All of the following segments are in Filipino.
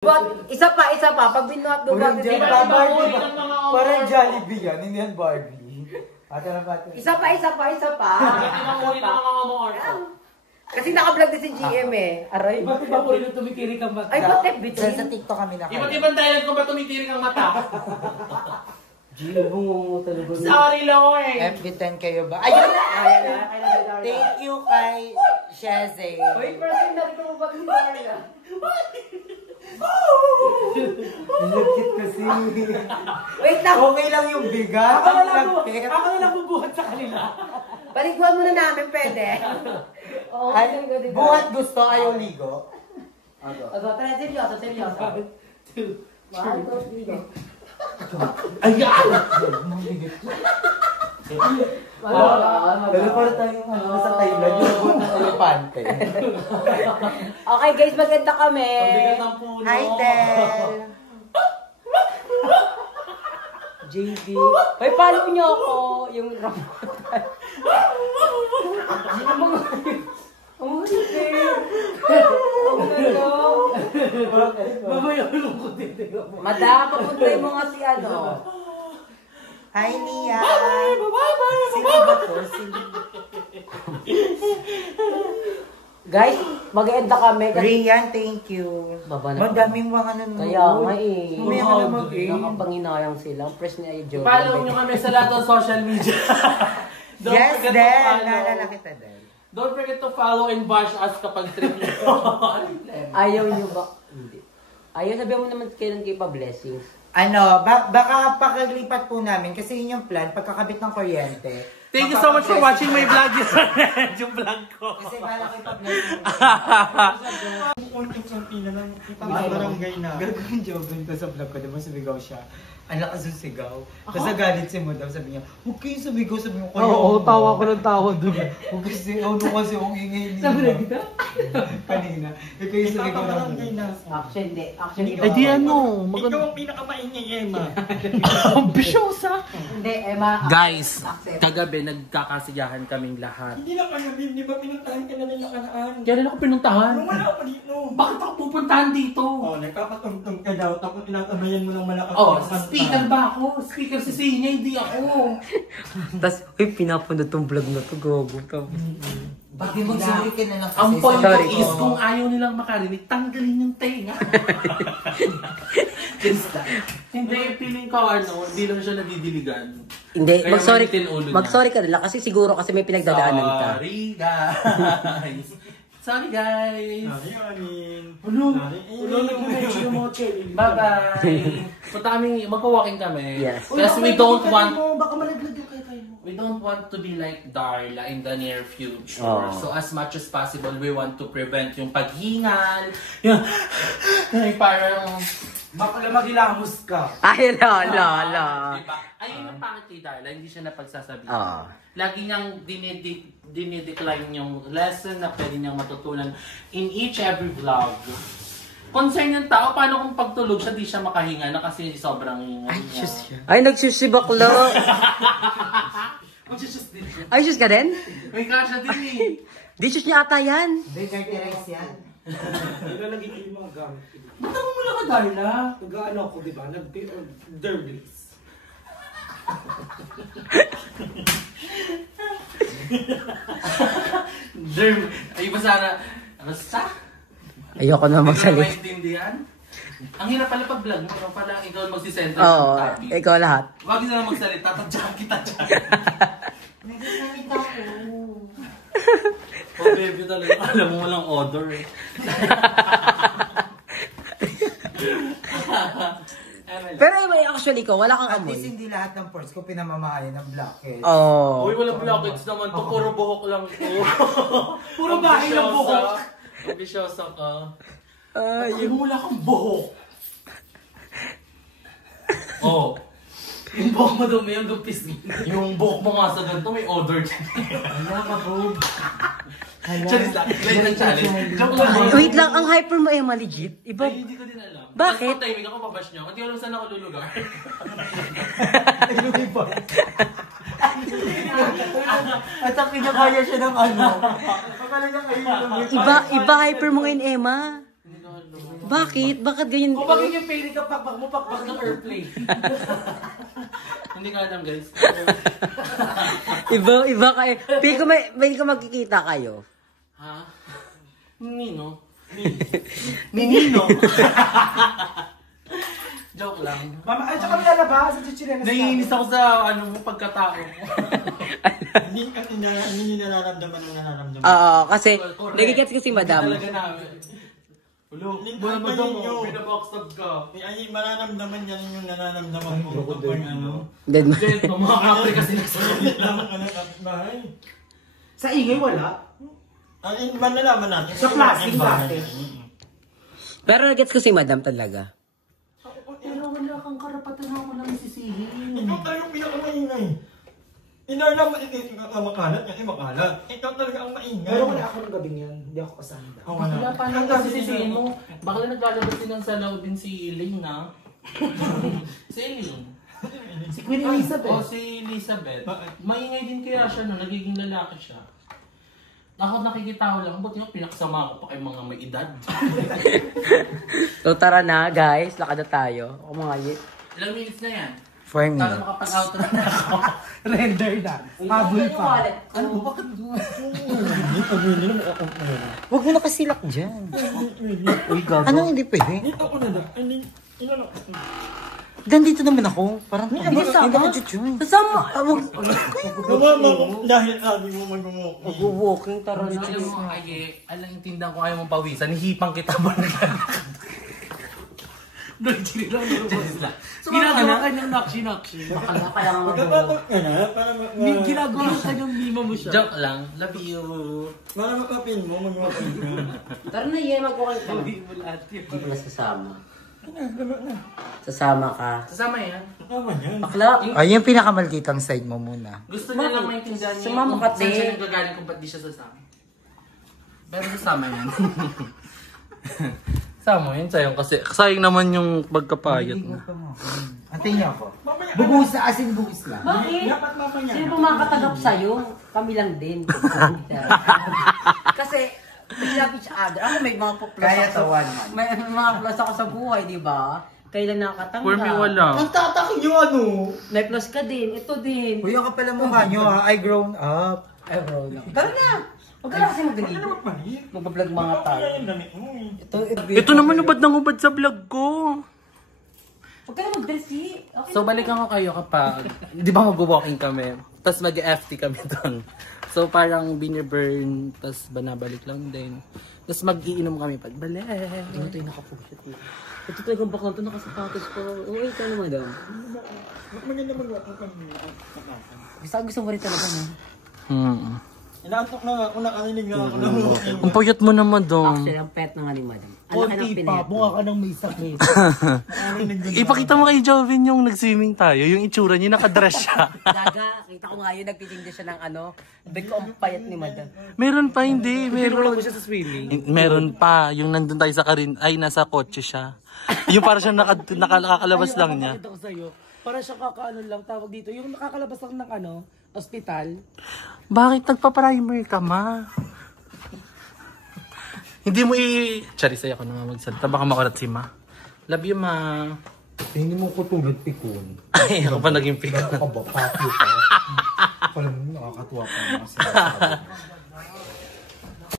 Isa pa. Pag binuhat mo ba? Parang Jollibee yan, hindi yan Barbie. Isa pa. Kasi naka-vlog din si GM eh. Aray. Iba't iba po rin tumitirik ang mata. Ay, ba't bitin? Sa TikTok kami nakaya. Iba't ibang dahilan kung ba tumitirik ang mata. GM mo talaga. Sorry, Lord. FB10 kayo ba? Ayun na! Thank you kay Sheze. Wait, person na rin mo ba yung Darla? Lagkit kasi. Wait lang. Okay lang yung bigat. Ako na lang bubuhat sa kanila. Baliguan muna namin, pwede. Buhat gusto, ayaw ligo. Tara, seryoso. Mahal ko, ligo. Ayan! Pero para tayong sa Thailand, yung buhat ng elepante. Okay guys, maganda kami. Ang bigat ng puno. Hi, Tel! JB. Ay, follow niyo ako. Yung rambutan. Ang hipir. Ang ganda. Mamaya ulong ko din. Madam, papuntay mo nga si ano. Hi, Nia! Bye-bye! Sino ba to? Guys, mag-enda kami. Rian, thank you. Baba na. Madaming mga nanonood. Kaya nga eh. Mamaya ka na mag-in. Nakapanginayang sila. Ang press ni Ayo. Follow nyo kami sa lahat ng social media. Yes, Del! Naalala kita, Del. Don't forget to follow and bash us kapag trip nyo. Ayaw nyo ba? Hindi. Ayaw, sabihan mo naman kailan kayo pa blessings. Ano, baka pakaglipat po namin kasi yun yung plan, pagkakabit ng kuryente. Thank you so much for watching my vlog. Yung vlog ko. Kasi bala ko ipag-blessing. Content ng pina ng barangay na. Gagawin joke ko sa vlog ko, diba sumigaw siya. Ang lakas yung sigaw. Tapos nagalit si Madam, sabi niya, huwag kayo sumigaw, sabi niyo, kaya Oo, tawa ko ng tawa doon. huwag kasi, ano kasi ang ingay niya. Sabi na kita? Kanina. Ikaw yung sumigaw ng Barangay na. Actually, Eh di ano, Ikaw ang pinakamaingay, Emma. ambisyosa. Hindi, Emma. Guys, kagabi nagkakasiyahan kaming lahat. Hindi na kaya, babe. Di ba pinuntahan ka na nila kanaan? Kailan ako pinuntahan? Nung wala pa dito. Bakit ako pupuntahan dito? Oh, nagpapatungtong ka daw. Tapos tinatabayan mo ng malakas. Oh, na kanta. speaker ba ako? Speaker si Sinya, hindi ako. Tapos, uy, pinapanood tong vlog na to, gogo. Bakit mag-sorry ka na lang kasi. Ang point Sorry. ko is kung ayaw nilang makarinig, tanggalin yung tenga. Hindi, feeling ko hindi lang siya nadidiligan. Hindi, Kaya mag-sorry. mainitin ulo niya. Mag-sorry ka nila kasi siguro kasi may pinagdadaanan ka. Sorry guys. Sorry guys. Anin. Ulo. Ulo, nag-medyo yung mga cherry. Bye-bye. Punta kami, magwa-walking kami. Yes. Kasi we don't want Baka malaglag yung kay mo. we don't want to be like Darla in the near future. Oh. So as much as possible, we want to prevent yung paghingal. Yung parang Baka lang maghilamos ka. Ay, lo. Diba? Ayun yung pangit kay Darla, hindi siya napagsasabihan. Oo. Lagi niyang dinidecline yung lesson na pwede niyang matutunan in each every vlog. Concern yung tao, paano kung pagtulog siya, di siya makahinga na kasi sobrang hinga niya. Ay, nagsusi bakla. Mag-shoes din siya. Ay, sus ka din? May kasha din eh. Di sus niya ata yan. Hindi, dirty rice yan. Ilalagay ko yung mga gamit. Ba't ako mula ka, Darla? Nag-ano ako, di ba? Nag-dermis. Derm. Ay, ba sana? Ano sa? Ayoko na Hindi ko magsalit. maintindihan. Ang hirap pala pag-vlog mo. Pala ikaw magsisentral Oo, ng topic. ikaw lahat. Wag na lang magsalita. Tatadyakan kita dyan. Nagsasalita ko. Oh, baby talaga. Alam mo walang odor eh. Pero actually ko, wala kang At least amoy. hindi lahat ng pores ko pinamamahayan ng blackheads. Oo. Uy, walang blockage naman to. Puro buhok lang to. Puro bahay ng buhok. Ambisyosa ka. Ay, Ay, wala kang buhok. Oh. Yung buhok mo dumi, yung gupis. Yung buhok mo nga sa ganito, may odor dyan. Wala ka, bro. Challenge lang. Light ng challenge. Joke lang. wait lang, ang hyper mo eh, legit. Iba. Ay, hindi ko din alam. Bakit? Tapos timing ako, babash niyo. Hindi ko alam saan ako lulugar. At ang pinakaya siya ng ano. Akala niya kayo Iba hyper mo ngayon, Emma. Hindi ko alam. Bakit? Bakit ganyan? Kung bakit yung pili ka pakpak mo, pakpak ng airplane. Hindi ka alam, guys. Iba kayo. Pili ko magkikita kayo. Ha? Nino? Ninino. Joke lang. Mama, ay, tsaka lalabas sa chichirenas. Naiinis ako sa pagkatao mo. Hindi niyo nararamdaman ang nararamdaman. Oo, kasi Correct. nagigets ko si madam. Talaga namin. Ulo, Hindi, wala mo ay, daw yun yun. mo. Pinaboxtab ka. Ay, mararamdaman niya yung nararamdaman mo. Kapag ano. Dead man. Jet, mga kapre kasi Hindi lang ano kapitbahay. Sa ingay, wala. Ay, malalaman natin. Sa klaseng dati. Pero nagigets ko si madam talaga. Pero wala kang karapatan ako lang sisihin. Ikaw talagang pinakamaingay. Inarang makalat, kasi makalat. Ikaw talaga ang maingay. Pero wala ako ng gabing yan. Hindi ako kasama. Wala pa lang kasi sisihin mo. Baka naglalabas din ng salaw din si Eileen na. Si Eileen. Si Queen Elizabeth. O si Elizabeth. Maingay din kaya siya no, nagiging lalaki siya. Ako nakikita ko lang, ba't yung pinaksama ko pa kay mga may edad? So tara na guys, lakad na tayo. O mga Ilang minutes na yan? 4 Para makapag-out na ako. Render na. Habol pa. Ano ba? Bakit? Huwag mo nakasilak dyan. Uy, gago. Anong hindi pwede? Dito ko na da. Dito naman ako. Parang Hindi sama. ako dyan. Sasama. Mama mo, dahil sabi mo mag-walk. Mag-walking tara na. Alam mo, alam intindihan ko ayaw mong pawisan, hihipang kita ba naglalakad? Doon, lang. Ginagawa ka ng nakshi-nakshi. Bakala ka lang Magkapatok ka na, para Ginagawa ka ng mima mo siya. Joke lang, love you. para makapin mo, mag-walk ka. Tara na yan, mag-walking ka. Hindi mo lahat yun. Hindi ko na sasama. Sasama ka. Sasama yan. Tama yan. Bakla. Ay, yung pinakamalditang side mo muna. Gusto niya lang maintindihan niya Sumama kung ka, saan siya te. nagagaling kung ba't di siya sasama. Pero sasama yan. Sama yun, sayang kasi. Sayang naman yung pagkapayat mo. Antay niyo ako. Bubuhos na asin, buhos lang. Bakit? Dapat mamaya. Sino pa makakatagap sa'yo? Kami lang din. Kasi, we love each other. Ako may mga plus Kaya ako sa- tawan man. May mga plus ako sa buhay, di ba? Kailan nakakatanggap? For me, wala. Ang tatak yung ano. May plus ka din. Ito din. Uy, ang kapal ang mukha niyo ha. I grown up. Ay, bro. Tara na. Huwag ka na kasi magdaligo. Magbablog mga tayo. Yung damit mo eh. Ito naman ubad ng ubad sa vlog ko. Huwag ka na mag-dressy. Okay. So, balikan ko kayo kapag, di ba mag-walking kami? Tapos mag-FT kami doon. So, parang biniburn, tapos banabalik lang din. Tapos mag-iinom kami pag balik. Ito yung nakapushit eh. Ito talagang baklang ito nakasapatos ko. Okay ka naman daw. Maganda mag-walk ka. Gusto mo rin talaga no? Inaantok na nga ako, nakarinig na ako ng walking. Ang puyat mo naman doon. Actually, ang pet na nga ni madam. Ang laki ng pinet. ka ng may sakit. Ipakita mo kay Jovin yung nag-swimming tayo. Yung itsura niya, nakadress siya. Gaga, kita ko nga yun, nagtitinda siya ng ano. Big ko ang payat ni madam. Meron pa, hindi. Meron. Siya sa swimming. Meron pa. Yung nandun tayo sa Karin, ay nasa kotse siya. Yung para siya nakakalabas lang niya. Ito ko sa'yo. Para siya kakaano lang tawag dito. Yung nakakalabas lang ng ano, ospital. Bakit nagpa-primer ka, ma? Hindi mo Charisay ako naman magsalita. Baka makulat si ma. Love you, ma. Hindi mo ko tulad pikon. Ay, ako pa naging pick. Kabapati ka. Alam mo, nakakatuwa ka naman sila.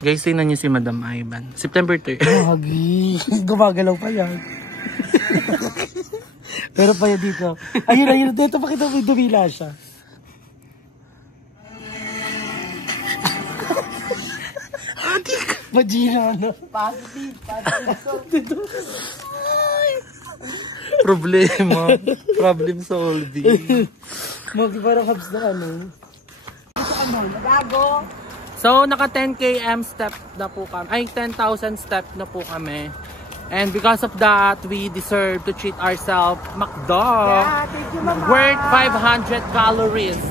Guys, tingnan niyo si Madam Ivan. September 3. Hagi. Gumagalaw pa yan. Pero pa yan dito. Ayun. Dito pakita mo dumila siya. Magina, ano? Positive. Problema. Problem solving. Parang hubs na ano. So, naka 10 km step na po kami. Ay, 10,000 step na po kami. And because of that, we deserve to treat ourselves McDo. Thank you, Mama. Worth 500 calories.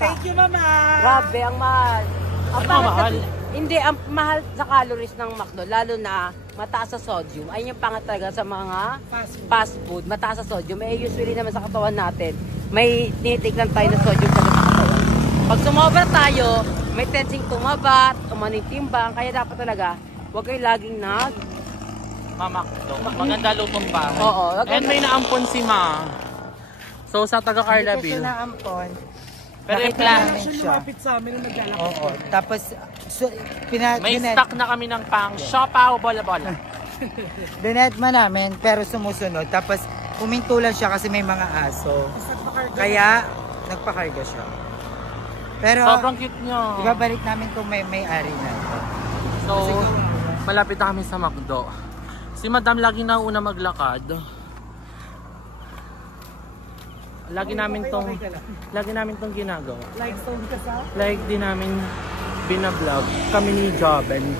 Thank you, Mama. Grabe, ang mahal. Ang Ano mahal? Hindi, ang mahal sa calories ng McDo, lalo na mataas sa sodium. Ayun yung pangat talaga sa mga fast food. Mataas sa sodium. Eh, usually naman sa katawan natin, may tinitignan tayo na sodium sa katawan. Pag sumobra tayo, may tendency tumaba, umano yung timbang. Kaya dapat talaga, huwag kayo laging Mamakdo. Maganda lutong bahay. Oo. And may naampon si Ma. So sa taga Carlaville. naampon. Pero yung plan, Actually, lumapit sa amin na maglalakad. Oo. Tapos, may stock na kami ng pang siopaw bola-bola. dinetma namin, pero sumusunod. Tapos, pumintulan siya kasi may mga aso. Kaya, nagpakarga siya. Pero, Sobrang cute niya. ibabalik namin kung may-ari na. So, malapit na kami sa McDo. Si Madam lagi na una maglakad. Lagi namin tong ginagawa. Like stone ka sa? Like di namin binablog kami ni Joben.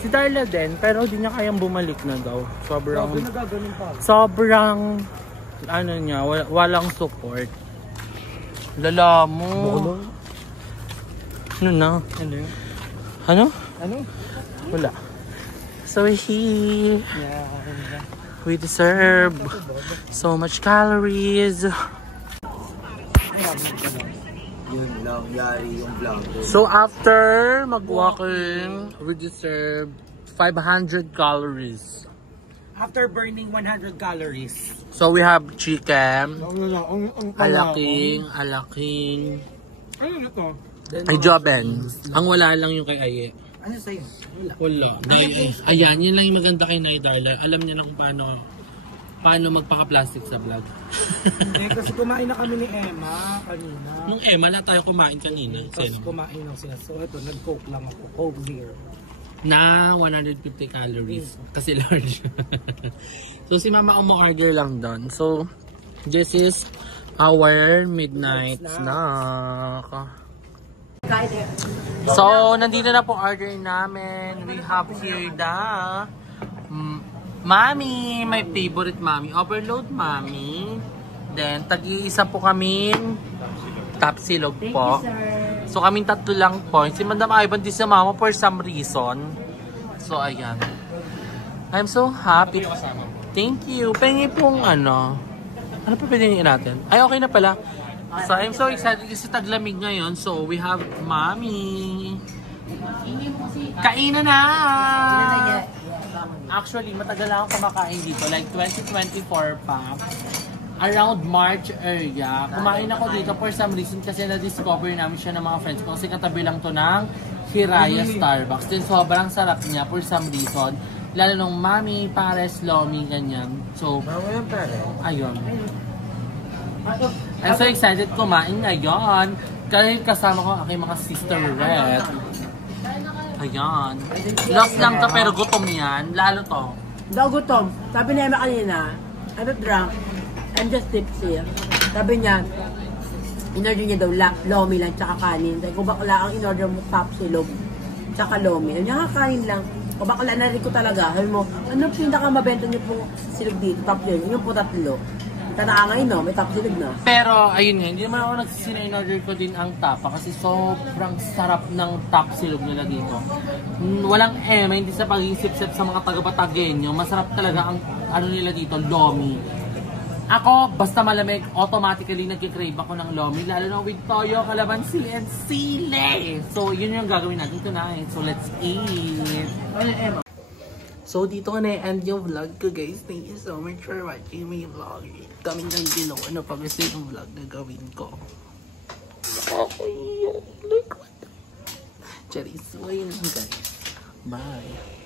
Si Darla din, pero di niya kayang bumalik na daw. Sobrang Nagaganon pa. sobrang ano niya, walang support. Lala mo. Ano na? Ano? Ano? Wala. So we deserve so much calories. Yun lang, yari yung vlog. So after mag-walking, we deserve 500 calories. After burning 100 calories. So we have chicken, Ang alaking. Ano na to? Ay, Joben. Ang wala lang yung kay Aye. Ano sa'yo? Wala. Ayan, yun lang yung maganda kay Nay Darla. Alam niya na kung paano magpaka-plastic sa vlog. Kasi kumain na kami ni Emma kanina. Nung Emma na tayo kumain kanina. Tapos kumain lang sila. So ito, nag-coke lang ako. Coke beer. Na 150 calories. Kasi large. So si Mama umu-order lang doon. So this is our midnight snack. So nandito na po order namin. We have here the Mami, my favorite Mami. Overload Mami. Then tag-iisa po kaming tapsilog po. So kaming tatlo lang po. Si Madam Ivan di sa mama for some reason. So ayan. I'm so happy. Thank you. Pengi pong ano. Ano pa pwede natin? Ay okay na pala. So I'm so excited kasi taglamig ngayon. So we have Mami. Kainan na! Actually, matagal lang ako kumakain dito. Like 2024 pa. Around March area. Kumain ako dito for some reason kasi na-discover namin siya ng mga friends ko. Kasi katabi lang to ng Hiraya Starbucks. Then sobrang sarap niya for some reason. Lalo nung Mami, Pares, Lomi, ganyan. So, ayun. I'm so excited kumain ngayon. Kahit kasama ko aking mga sister Red. Ayan. Lost lang to pero gutom yan. Lalo to. Daw gutom. Sabi ni Emma kanina, I'm not drunk. I'm just tipsy. Sabi niya, in-order niya daw lomi lang tsaka kanin. Dahil kung bakla ang in-order mo tapsilog tsaka lomi. Sabi niya, kanin lang. Kung bakla narinig ko talaga. Sabi mo, anong pinakamabenta niyo pong silog dito? Tapsilog. Yung po tatlo. Tanaangay no, may tapsilog na. Pero ayun nga, hindi naman ako nagsisina-in-order ko din ang tapa kasi sobrang sarap ng tapsilog nila dito. Walang hindi sa pag-isip-sip sa mga taga-Batagenyo. Masarap talaga ang ano nila dito, lomi. Ako, basta malamig, automatically nag-crave ako ng lomi, lalo na with toyo, kalamansi, and sili. So, yun yung gagawin natin tonight. So, let's eat. So, dito ko na-end yung vlog ko, guys. Thank you so much for watching my vlog. Kaming lang din ako na pag-gusto yung vlog na gawin ko. Okay, like what? Charis, so, ayun lang, guys. Bye.